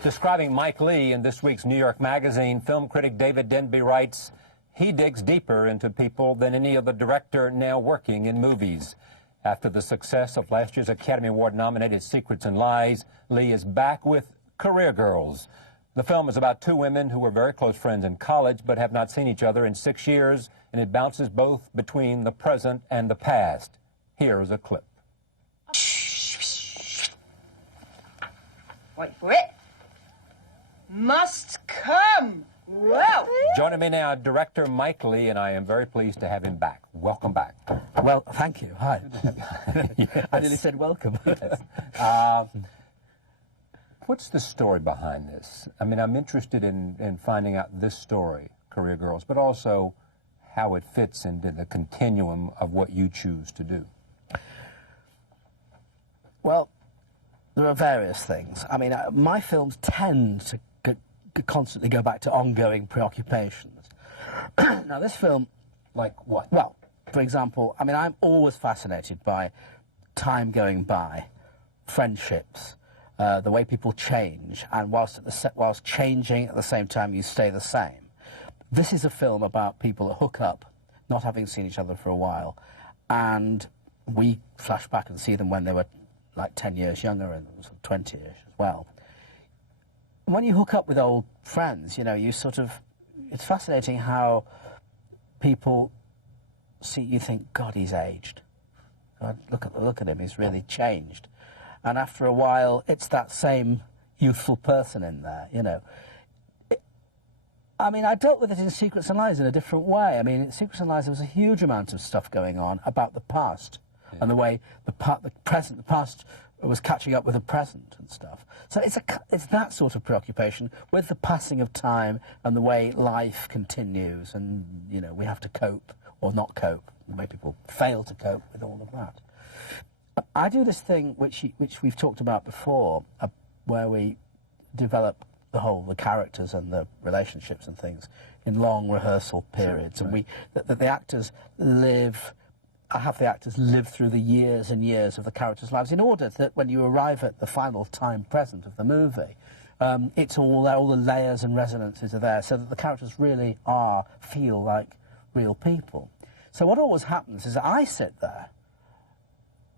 Describing Mike Leigh in this week's New York Magazine, film critic David Denby writes, he digs deeper into people than any other director now working in movies. After the success of last year's Academy Award-nominated Secrets and Lies, Leigh is back with Career Girls. The film is about two women who were very close friends in college but have not seen each other in 6 years, and it bounces both between the present and the past. Here is a clip. Wait for it. Must come. Well. Joining me now, director Mike Leigh, and I am very pleased to have him back. Welcome back. Well, thank you. Hi. Yes. I nearly said welcome. Yes. What's the story behind this? I mean, I'm interested in finding out this story, Career Girls, but also how it fits into the continuum of what you choose to do. Well, there are various things. I mean, my films tend to constantly go back to ongoing preoccupations. Now, this film... Like what? Well, for example, I mean, I'm always fascinated by time going by, friendships, the way people change, and whilst changing at the same time you stay the same. This is a film about people that hook up, not having seen each other for a while, and we flash back and see them when they were like 10 years younger and sort of 20-ish as well. When you hook up with old friends, you know, you sort of... It's fascinating how people see you think, God, he's aged. God, look at him, he's really changed. And after a while, it's that same youthful person in there, you know. I mean, I dealt with it in Secrets and Lies in a different way. I mean, in Secrets and Lies, there was a huge amount of stuff going on about the past, yeah, and the way the past was catching up with the present and stuff. So it's that sort of preoccupation with the passing of time and the way life continues, and, you know, we have to cope or not cope, the way people fail to cope with all of that. I do this thing which we've talked about before, where we develop the characters and the relationships and things in long rehearsal periods, and the actors live. I have the actors live through the years and years of the characters' lives in order that when you arrive at the final time present of the movie, it's all there, all the layers and resonances are there, so that the characters really feel like real people. So what always happens is that I sit there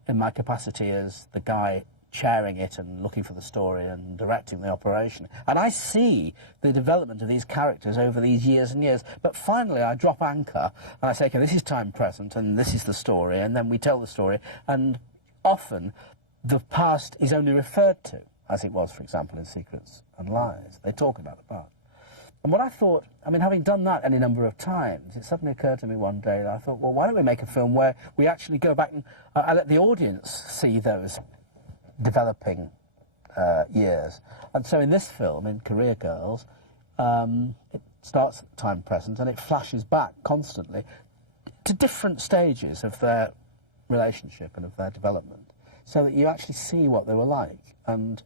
in my capacity as the guy chairing it and looking for the story and directing the operation, and I see the development of these characters over these years and years, but finally I drop anchor and I say, okay, this is time present and this is the story, and then we tell the story, and often the past is only referred to, as it was, for example, in Secrets and Lies. They talk about the past. And what I thought, I mean, having done that any number of times, it suddenly occurred to me one day that I thought, well, why don't we make a film where we actually go back and I let the audience see those developing years. And so in this film, in Career Girls, it starts at time present and it flashes back constantly to different stages of their relationship and of their development, so that you actually see what they were like. And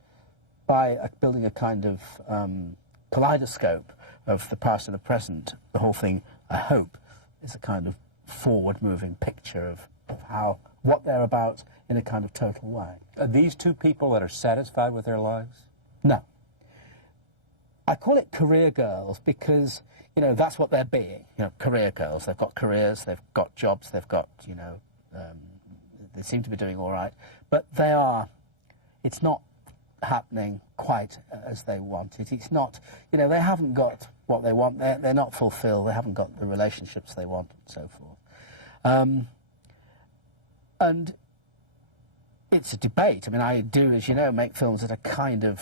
by building a kind of kaleidoscope of the past and the present, the whole thing, I hope, is a kind of forward-moving picture of what they're about in a kind of total way. Are these two people that are satisfied with their lives? No. I call it Career Girls because, you know, that's what they're being. You know, career girls. They've got careers, they've got jobs, they've got, you know, they seem to be doing all right. But it's not happening quite as they want it. It's not, you know, they haven't got what they want. They're not fulfilled. They haven't got the relationships they want and so forth. And it's a debate. I mean, I do, as you know, make films that are kind of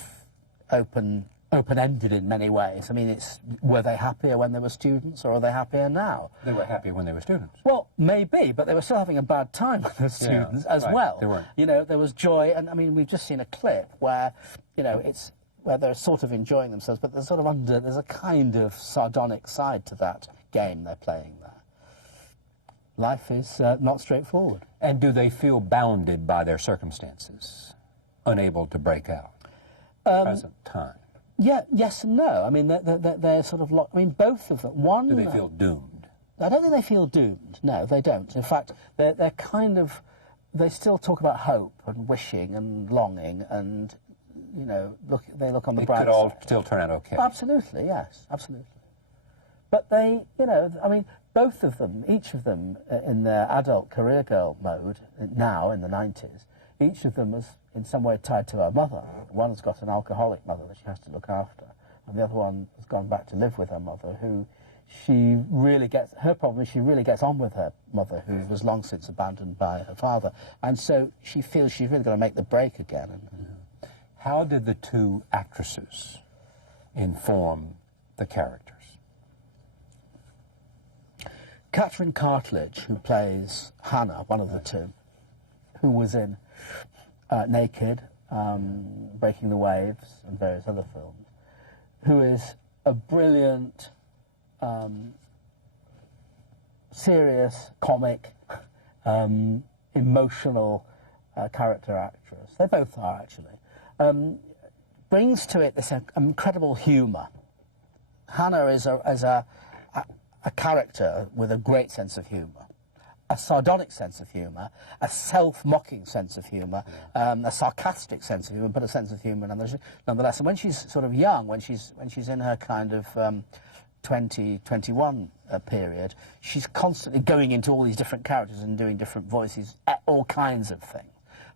open-ended in many ways. I mean, were they happier when they were students, or are they happier now? They were happier when they were students. Well, maybe, but they were still having a bad time when they were students as well. They weren't. You know, there was joy, and I mean, we've just seen a clip where, you know, where they're sort of enjoying themselves, but there's there's a kind of sardonic side to that game they're playing there. Life is not straightforward. And do they feel bounded by their circumstances, unable to break out? Present time. Yeah, yes and no. I mean, they're sort of locked. I mean, both of them. One. Do they feel doomed? I don't think they feel doomed. No, they don't. In fact, they're kind of. They still talk about hope and wishing and longing, and you know, they look on the It bright could all side. still turn out okay. Absolutely, yes, absolutely. But they, you know, I mean, both of them, each of them in their adult career girl mode, now in the 90s, each of them is in some way tied to her mother. One's got an alcoholic mother that she has to look after, and the other one has gone back to live with her mother, who she really gets, her problem is she really gets on with her mother, who was long since abandoned by her father, and so she feels she's really got to make the break again. How did the two actresses inform the characters? Catherine Cartledge, who plays Hannah, one of the two, who was in Naked, Breaking the Waves, and various other films, who is a brilliant, serious, comic, emotional character actress. They both are, actually. Brings to it this incredible humour. Hannah is a character with a great sense of humour, a sardonic sense of humour, a self-mocking sense of humour, a sarcastic sense of humour, but a sense of humour nonetheless. And when she's sort of young, when she's in her kind of 21 period, she's constantly going into all these different characters and doing different voices, all kinds of things.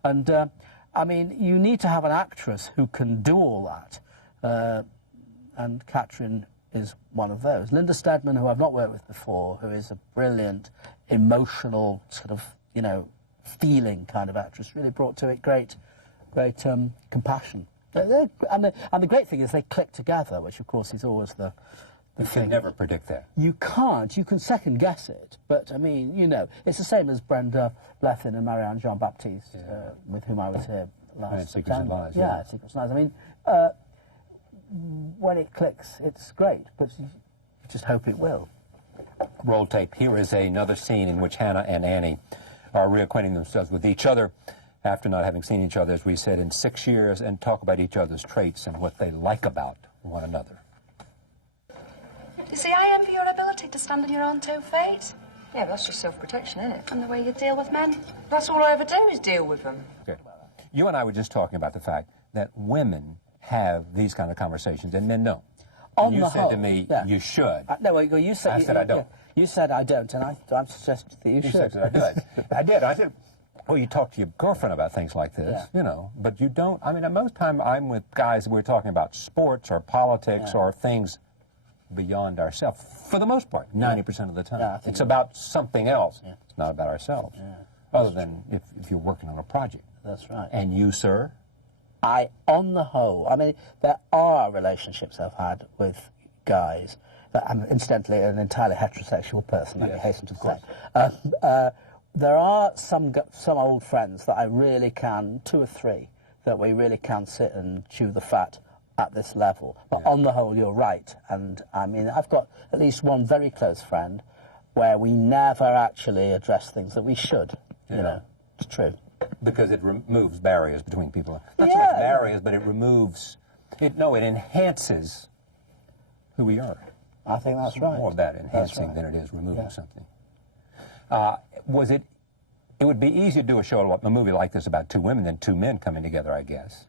And I mean, you need to have an actress who can do all that, and Catherine is one of those. Linda Steadman, who I've not worked with before, who is a brilliant, emotional, sort of, you know, feeling kind of actress, really brought to it great compassion. And the great thing is they click together, which of course is always the You can never predict that. You can't. You can second guess it, but I mean, you know, it's the same as Brenda Blethyn and Marianne Jean-Baptiste, with whom I was here last Secrets and September. Lies. Yeah, Secrets and Lies. I mean, when it clicks, it's great, but you just hope it will. Roll tape. Here is another scene in which Hannah and Annie are reacquainting themselves with each other after not having seen each other, as we said, in 6 years, and talk about each other's traits and what they like about one another. You see, I envy your ability to stand on your own 2 feet. Yeah, but that's just self-protection, isn't it? And the way you deal with men. That's all I ever do is deal with them. Okay. You and I were just talking about the fact that women have these kind of conversations and men don't. On And you the said whole, to me, yeah. you should. No, well, you said... I said I don't. You said I don't, and I'm suggesting that you You should. said that I did. I did. I said, well, you talk to your girlfriend about things like this, Yeah. you know, but you don't. I mean, at most time I'm with guys, we're talking about sports or politics or things beyond ourselves, for the most part, 90% of the time. Yeah, it's about something else. It's not about ourselves, other than if you're working on a project. That's right. And you, sir? On the whole, I mean, there are relationships I've had with guys. I'm incidentally an entirely heterosexual person, I hasten to say. There are some old friends that I really can, 2 or 3, that we really can sit and chew the fat at this level. But on the whole, you're right. And I mean, I've got at least one very close friend where we never actually address things that we should. You know, it's true. Because it removes barriers between people. Not so much barriers, but it removes, it enhances who we are. I think that's It's right. more about enhancing than it is removing something. It would be easier to do a movie like this about 2 women than 2 men coming together, I guess.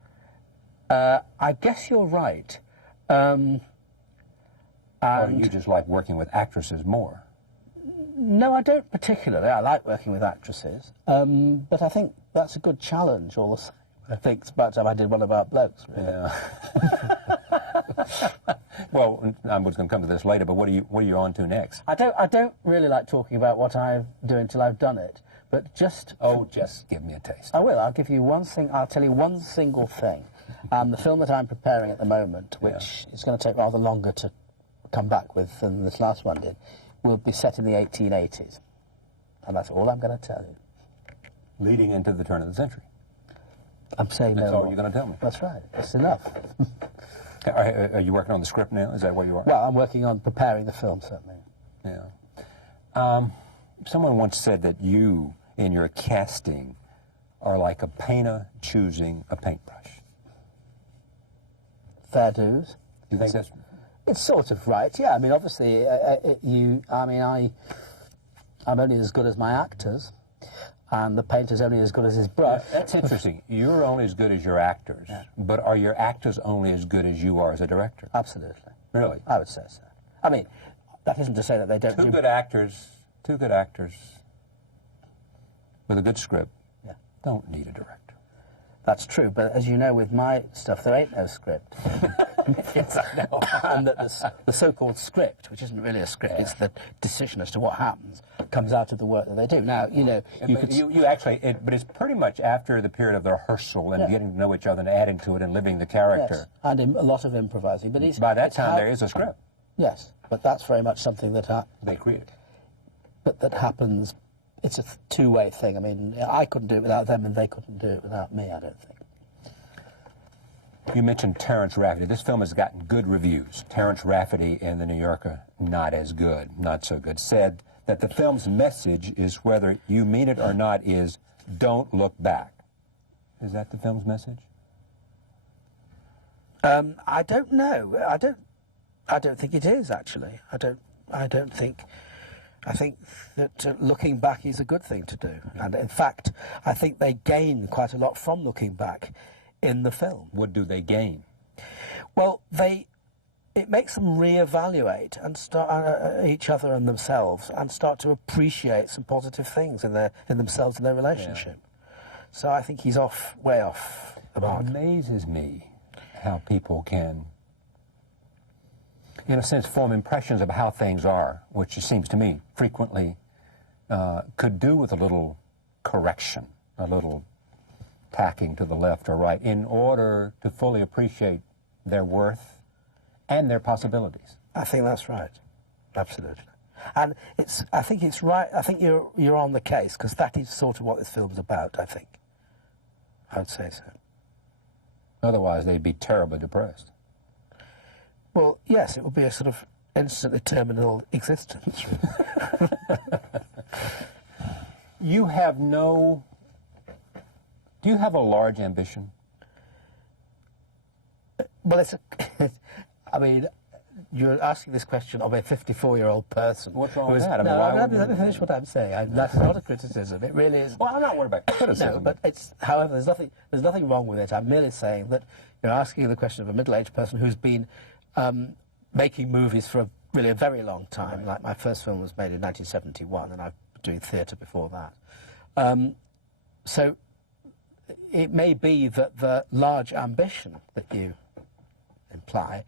I guess you're right. Or you just like working with actresses more? No, I don't particularly. I like working with actresses. But I think that's a good challenge all the same. I think it's about time I did one about blokes, really. Yeah. Well, I was going to come to this later, but what are you on to next? I don't really like talking about what I do until I've done it, but just... Oh, just give me a taste. I will. I'll give you one thing. I'll tell you one single thing. The film that I'm preparing at the moment, which is going to take rather longer to come back with than this last one did, will be set in the 1880s. And that's all I'm going to tell you. Leading into the turn of the century. I'm saying That's no all more. you're going to tell me. That's right. That's enough. Are you working on the script now? Is that where you are? Well, I'm working on preparing the film, certainly. Yeah. Someone once said that you, in your casting, are like a painter choosing a paintbrush. Fair dues. Do you think that's... It's sort of right, yeah. I mean, obviously, I'm only as good as my actors. and the painter's only as good as his brush. That's interesting. You're only as good as your actors, but are your actors only as good as you are as a director? Absolutely. Really? I would say so. I mean, that isn't to say that they don't Two do... good actors with a good script don't need a director. That's true, but as you know, with my stuff, there ain't no script. Yes, I know. And that the so-called script, which isn't really a script, it's the decision as to what happens, comes out of the work that they do. Now, you know, you actually, but it's pretty much after the period of the rehearsal and getting to know each other and adding to it and living the character. Yes, and a lot of improvising. But by that time, there is a script. Yes, but that's very much something that they created. But that happens. It's a two-way thing. I mean, I couldn't do it without them, and they couldn't do it without me, I don't think. You mentioned Terence Rafferty. This film has gotten good reviews. Terence Rafferty in The New Yorker, not as good, not so good, said that the film's message is, whether you mean it or not, is don't look back. Is that the film's message? I don't know. I don't think it is, actually. I don't think... I think that looking back is a good thing to do. And in fact, I think they gain quite a lot from looking back in the film. What do they gain? Well, it makes them reevaluate and start each other and themselves, and start to appreciate some positive things in themselves and their relationship. So I think he's way off the mark. It amazes me how people can, in a sense, form impressions of how things are, which it seems to me frequently could do with a little correction, a little tacking to the left or right, in order to fully appreciate their worth and their possibilities. I think that's right, absolutely. And I think it's right. I think you're on the case, because that is sort of what this film's about. I think. I would say so. Otherwise, they'd be terribly depressed. Well, yes, it would be a sort of instantly terminal existence. You have no... Do you have a large ambition? Well, I mean, you're asking this question of a 54-year-old person. What's wrong with that? I mean, let me finish what I'm saying. That's not a criticism. It really is. Well, I'm not worried about criticism. No, but however, there's nothing wrong with it. I'm merely saying that you're asking the question of a middle-aged person who's been making movies for a very long time. Like, my first film was made in 1971, and I've been doing theatre before that. So it may be that the large ambition that you imply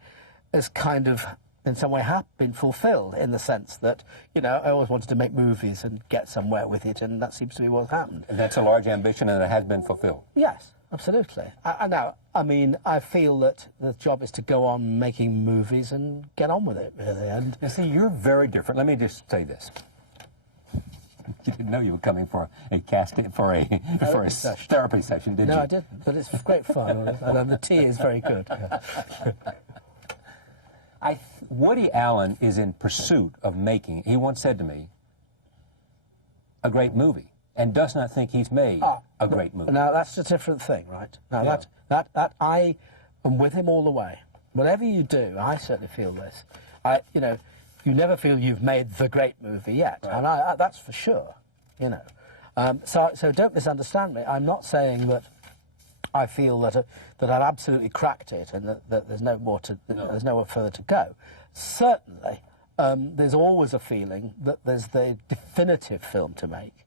has kind of, in some way, been fulfilled, in the sense that, you know, I always wanted to make movies and get somewhere with it, and that seems to be what's happened. And that's a large ambition, and it has been fulfilled. Yes, absolutely. Now, I mean, I feel that the job is to go on making movies and get on with it, really. And you see, you're very different. Let me just say this. You didn't know you were coming for a therapy session, did you? No, I didn't, but it's great fun, and the tea is very good. Woody Allen is in pursuit of making, he once said to me, a great movie, and does not think he's made a great movie. Now, that's a different thing, right? Now, that I am with him all the way. Whatever you do, I certainly feel this. You know, you never feel you've made the great movie yet, right. And that's for sure, you know. So don't misunderstand me. I'm not saying that I feel that I've absolutely cracked it and that there's no more there's nowhere further to go. Certainly, there's always a feeling that there's the definitive film to make,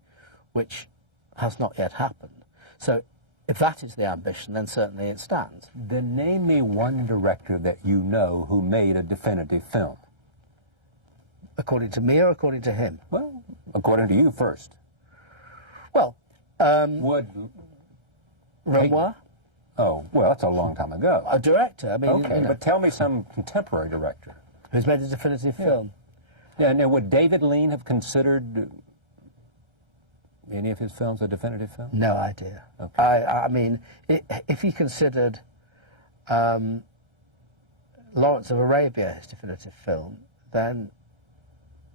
which has not yet happened. So, if that is the ambition, then certainly it stands. Then name me one director that you know who made a definitive film. According to me or according to him? Well, according to you first. Well, Would Renoir? Oh, well, that's a long time ago. A director, I mean... Okay, but tell me some contemporary director. Who's made a definitive film? Yeah, and would David Lean have considered any of his films a definitive film? No idea. Okay. I mean, if he considered Lawrence of Arabia his definitive film, then,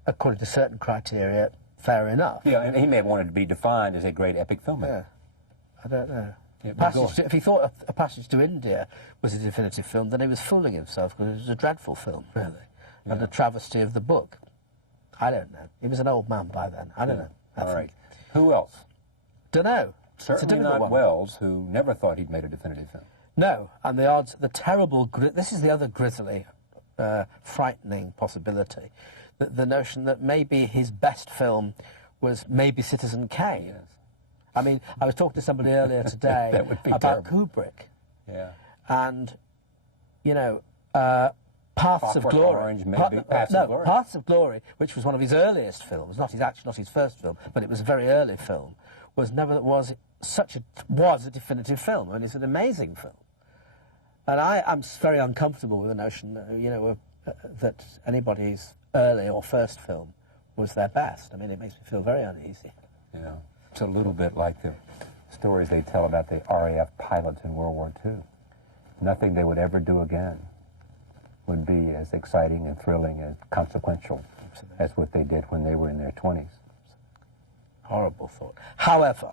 according to certain criteria, fair enough. Yeah, and he may have wanted to be defined as a great epic filmmaker. Yeah, I don't know. If he thought A Passage to India was a definitive film, then he was fooling himself, because it was a dreadful film, really, and a travesty of the book. I don't know. He was an old man by then. I don't know. All right. Who else? Don't know. It's a Certainly difficult not one. Wells, who never thought he'd made a definitive film. No, and the odds, the terrible, this is the other grisly, frightening possibility, the notion that maybe his best film was maybe Citizen Kane. Yes. I mean, I was talking to somebody earlier today That would be about terrible. Kubrick, Yeah. and, you know, Paths of Clockwork Glory. Orange, maybe. Paths no, of Glory. Paths of Glory, which was one of his earliest films, actually not his first film, but it was a very early film, was a definitive film, and it's an amazing film. And I'm very uncomfortable with the notion that, you know, that anybody's early or first film was their best. I mean, it makes me feel very uneasy. Yeah. It's a little bit like the stories they tell about the RAF pilots in World War II. Nothing they would ever do again would be as exciting and thrilling and consequential as what they did when they were in their 20s. Horrible thought. However,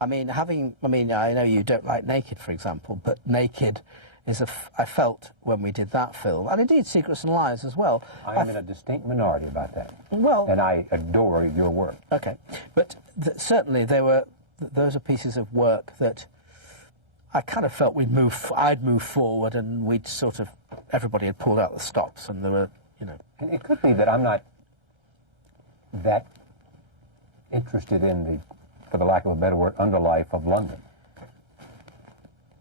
I know you don't like Naked, for example, but Naked is I felt when we did that film, and indeed Secrets and Lies as well. I am in a distinct minority about that. Well, and I adore your work. okay, but certainly those are pieces of work that I kind of felt I'd move forward, and everybody had pulled out the stops, and there were, you know. And it could be that I'm not that interested in the, for the lack of a better word, underlife of London.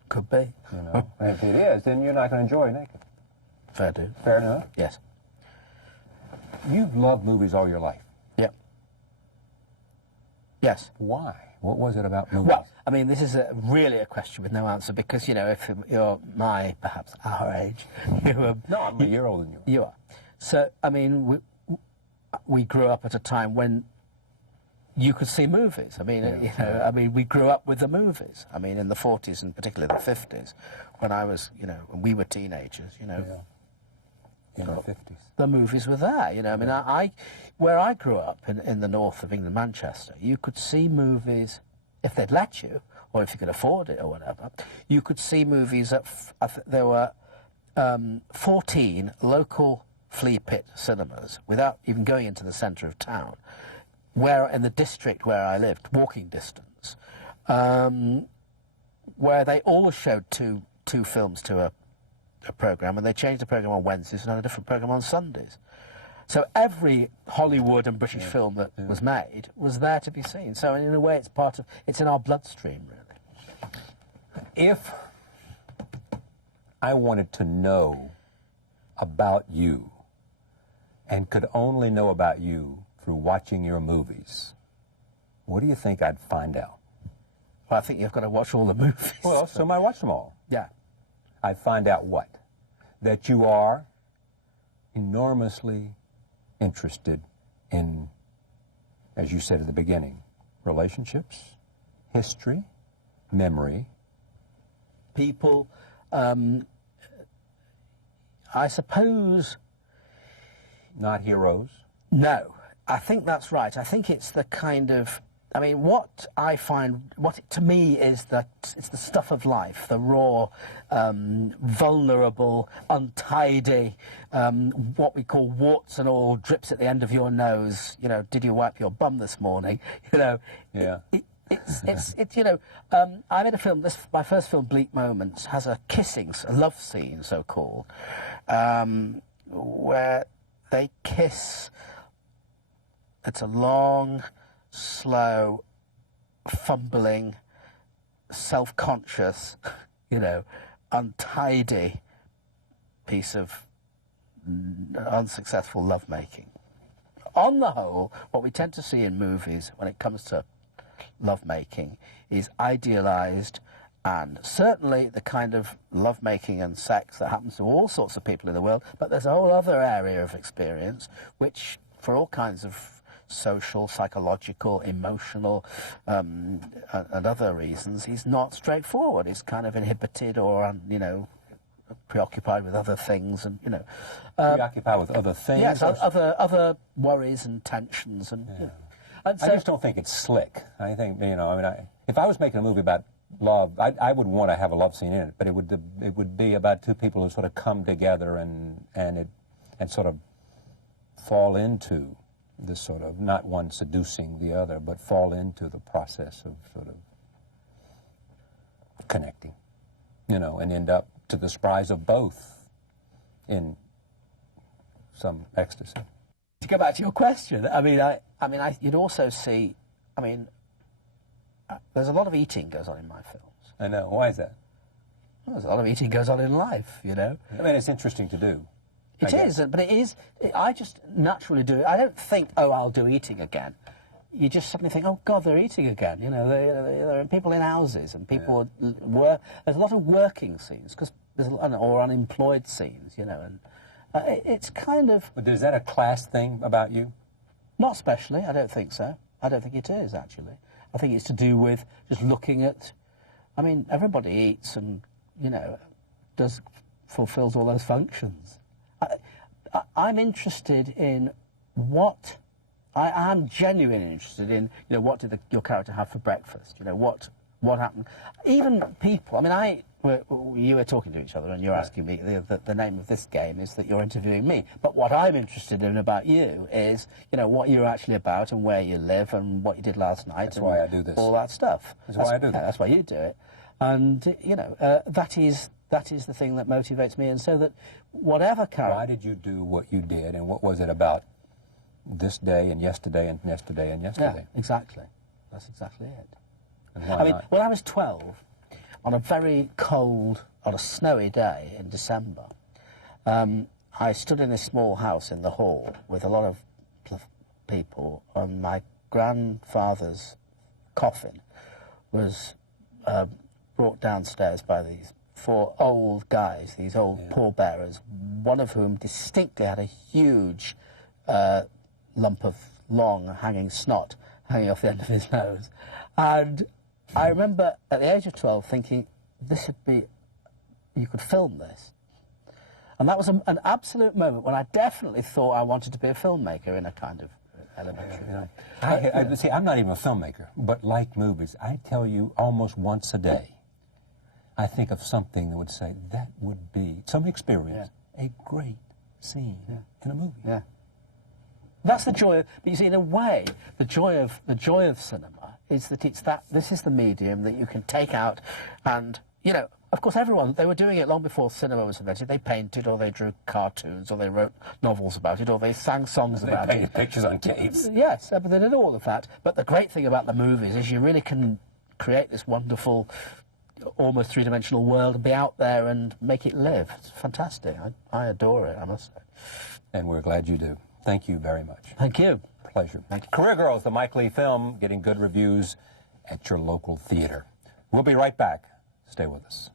Could be. You know, and if it is, then you're not going to enjoy Naked. Fair do. Fair enough. Yes. You've loved movies all your life. Yep. Yes. Why? What was it about movies? Well, I mean, this is really a question with no answer, because, you know, if you're perhaps our age, no, I'm a year older than you. You are. So, I mean, we grew up at a time when you could see movies. I mean, we grew up with the movies. I mean, in the 40s and particularly the 50s, when when we were teenagers, you know. Yeah. In the 50s. The movies were there, you know. I mean, where I grew up in the north of England, Manchester, you could see movies, if they'd let you, or if you could afford it or whatever, you could see movies there were 14 local flea pit cinemas, without even going into the centre of town, where in the district where I lived, walking distance, where they always showed two films to a programme, and they changed the programme on Wednesdays and had a different programme on Sundays. So every Hollywood and British film that was made was there to be seen. So in a way, it's in our bloodstream, really. If I wanted to know about you and could only know about you through watching your movies, what do you think I'd find out? Well, I think you've got to watch all the movies. Well, so I watch them all. Yeah. I find out what? That you are enormously interested in, as you said at the beginning, relationships, history, memory. People, I suppose... Not heroes. No, I think that's right. I think it's the kind of... I mean, what I find, to me is it's the stuff of life, the raw, vulnerable, untidy, what we call warts and all, drips at the end of your nose. You know, did you wipe your bum this morning? You know, Yeah. I made a film. My first film, Bleak Moments, has a love scene, so called, where they kiss. It's a long, slow, fumbling, self-conscious, untidy piece of unsuccessful lovemaking. On the whole, what we tend to see in movies when it comes to lovemaking is idealized, and certainly the kind of lovemaking and sex that happens to all sorts of people in the world, but there's a whole other area of experience which, for all kinds of social, psychological, emotional, and other reasons, he's not straightforward. He's kind of inhibited or, preoccupied with other things, and Preoccupied with other things. yes, other worries and tensions, and and so, I just don't think it's slick. I think if I was making a movie about love, I would want to have a love scene in it, but it would be about two people who sort of come together and sort of fall into this sort of, not one seducing the other, but fall into the process of sort of connecting, you know, and end up to the surprise of both in some ecstasy. To go back to your question, you'd also see, there's a lot of eating goes on in my films. I know. Why is that? Well, there's a lot of eating goes on in life, you know. I mean, it's interesting to do. It is, but it is. I just naturally do it. I don't think, oh, I'll do eating again. You just suddenly think, oh God, they're eating again. You know, there are people in houses and people work. There's a lot of working scenes or unemployed scenes, you know, and it's kind of. But is that a class thing about you? Not especially. I don't think so. I don't think it is actually. I think it's to do with just looking at. I mean, everybody eats and, you know, fulfills all those functions. I'm interested in what. I'm genuinely interested in, you know, what did your character have for breakfast? You know, what happened? Even people. I mean, you were talking to each other, and you're asking me. The name of this game is that you're interviewing me. But what I'm interested in about you is, you know, what you're actually about and where you live and what you did last night. That's why I do this. All that stuff. That's why I do this. That's why you do it. And you know, that is the thing that motivates me, and so that whatever character. Why did you do what you did, and what was it about this day and yesterday and yesterday and yesterday? Yeah, exactly. That's exactly it. And why I mean, not? when I was 12, on a very cold, on a snowy day in December, I stood in this small house in the hall with a lot of people, and my grandfather's coffin was brought downstairs by these 4 old guys, these old pallbearers, one of whom distinctly had a huge lump of long hanging snot hanging off the end of his nose. And I remember at the age of 12 thinking, you could film this. And that was an absolute moment when I definitely thought I wanted to be a filmmaker in a kind of elementary way. See, I'm not even a filmmaker, but like movies, I tell you almost once a day, I think of something that would say, that would be, some experience, a great scene in a movie. Yeah. That's the joy. But you see, in a way, the joy of cinema is that this is the medium that you can take out, and you know, of course, they were doing it long before cinema was invented. They painted, or they drew cartoons, or they wrote novels about it, or they sang songs about it. They painted pictures on tapes. Yes, but they did all of that. But the great thing about the movies is you really can create this wonderful, almost three-dimensional world and be out there and make it live. It's fantastic. I adore it, I must say. And we're glad you do. Thank you very much. Thank you. Pleasure. Thank you. Career Girls, the Mike Leigh film, getting good reviews at your local theater. We'll be right back. Stay with us.